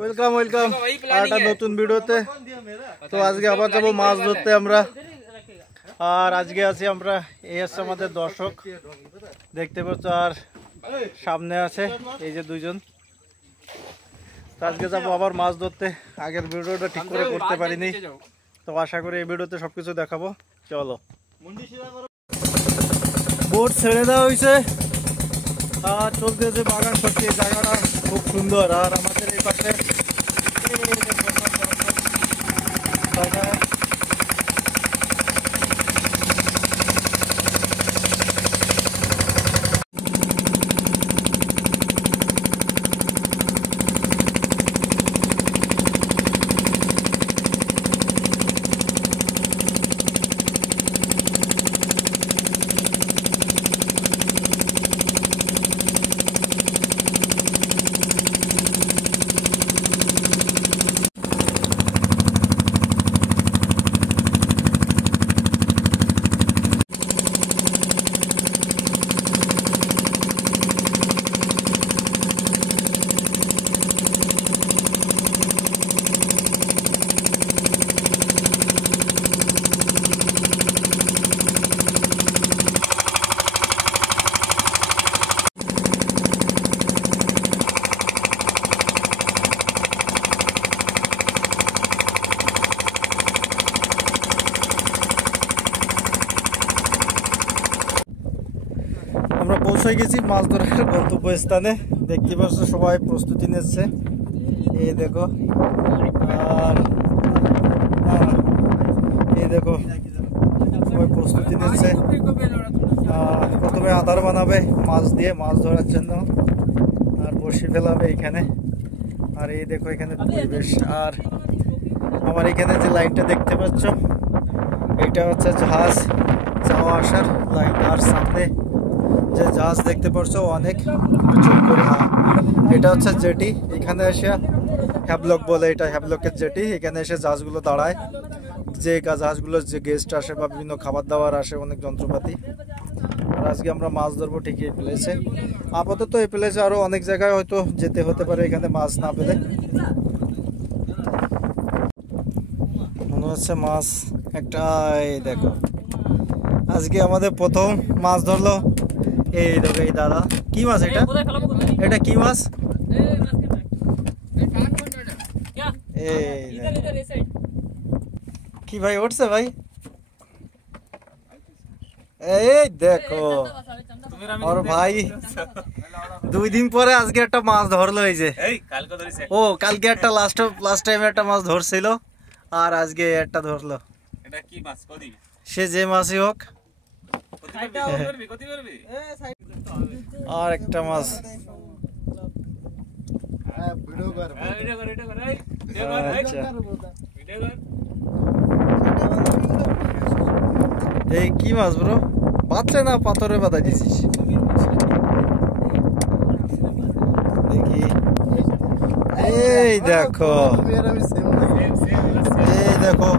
Welcome welcome একটা নতুন ভিডিওতে। তো আজকে আবার যাবো মাছ ধরতে আমরা। আর আজকে আছি আমরা, এই হচ্ছে আমাদের দর্শক দেখতে পাচ্ছ, আর সামনে আছে এই যে দুইজন। তো আজকে যাবো আবার মাছ ধরতে। আগের ভিডিওটা ঠিক করে করতে পারিনি, তো আশা করি এই ভিডিওতে সবকিছু দেখাবো। চলো, বোট ছেড়ে দেওয়া হয়েছে আর চলতেছে বাগান। সত্যি জায়গাটা খুব সুন্দর। আর আমাদের এই পাশে আমরা পৌঁছে গেছি মাছ ধরার গন্তব্যস্থানে। দেখতে পাচ্ছ সবাই প্রস্তুতি নিচ্ছে, এই দেখো। আর এই দেখো সবাই প্রস্তুতি নিচ্ছে। প্রথমে আধার বানাবে মাছ দিয়ে, মাছ ধরার জন্য, আর বসি ফেলাবে এখানে। আর এই দেখো এখানে পরিবেশ। আর আমার এখানে যে লাইনটা দেখতে পাচ্ছ, এটা হচ্ছে জাহাজ যাওয়া আসার লাইন। আর সামনে যে জাহাজ দেখতে পাচ্ছ অনেক জুম করে, এটা হচ্ছে জেটি। এখানে এসে হ্যাবলক বলে, এটা হ্যাবলকের জেটি। এখানে এসে জাহাজগুলো দাঁড়ায়, যে জাহাজগুলো যে গেস্ট আসে বা বিভিন্ন খাবার দাবার আসে, অনেক যন্ত্রপাতি। আর আজকে আমরা মাছ ধরবো ঠিকই এই প্লেসে। আপাতত এই প্লেসে আরো অনেক জায়গায় হয়তো যেতে হতে পারে এখানে মাছ না পেলে। মনে হচ্ছে মাছ একটা, এই দেখো আজকে আমাদের প্রথম মাছ ধরলো। এই দেখো এই দাদা, কি মাছ এটা? এটা কি মাছ? কি ভাই উঠছে ভাই? এই দেখো আর ভাই 2 দিন পরে আজকে একটা মাছ ধরলো। এই যে ও কালকে একটা লাস্ট টাইম একটা মাছ ধরছিল, আর আজকে একটা ধরলো। সে যে মাছই হোক। আর একটা মাছ, এই কি মাছ ব্রো? পাতলে না পাথরে বাঁধা দিছিস? দেখি, এই দেখো, এই দেখো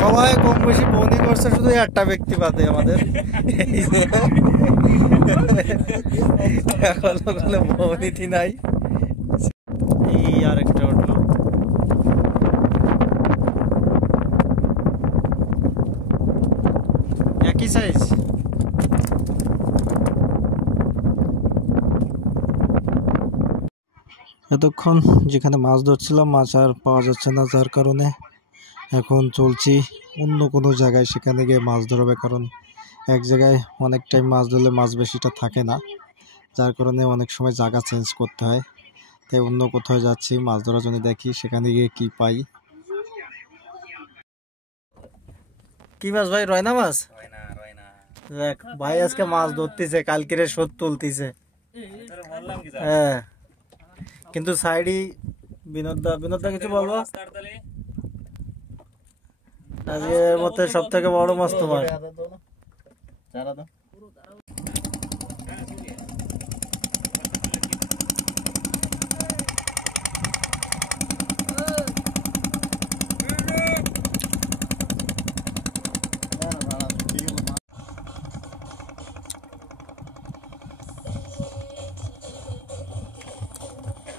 সবাই কম বেশি বনি করছে, শুধু একটা ব্যক্তি বাদে আমাদের। এখন বনিতি নাই। এই আরেকটা উঠলো। একই সাইজ। এতক্ষণ যেখানে মাছ ধরছিলাম মাছ আর পাওয়া যাচ্ছে না, যার কারণে এখন চলছি অন্য কোনো জায়গায়, সেখানে গিয়ে মাছ ধরবে। কারণ এক জায়গায় অনেক টাইম মাছ ধরলে মাছ বেশিটা থাকে না, যার কারণে অনেক সময় জায়গা চেঞ্জ করতে হয়। তাই অন্য কোথাও যাচ্ছি মাছ ধরার জন্য, দেখি সেখানে গিয়ে কি পাই। কি মাছ ভাই? রয়না মাছ? দেখ ভাই আজকে মাছ ধরতেছে, কালকের শোধ তুলতেছে। হ্যাঁ, কিন্তু সাইডি বিনোদদা কিছু বলবো? আজকের মধ্যে সব থেকে বড় মাছ তোমার।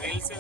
रील से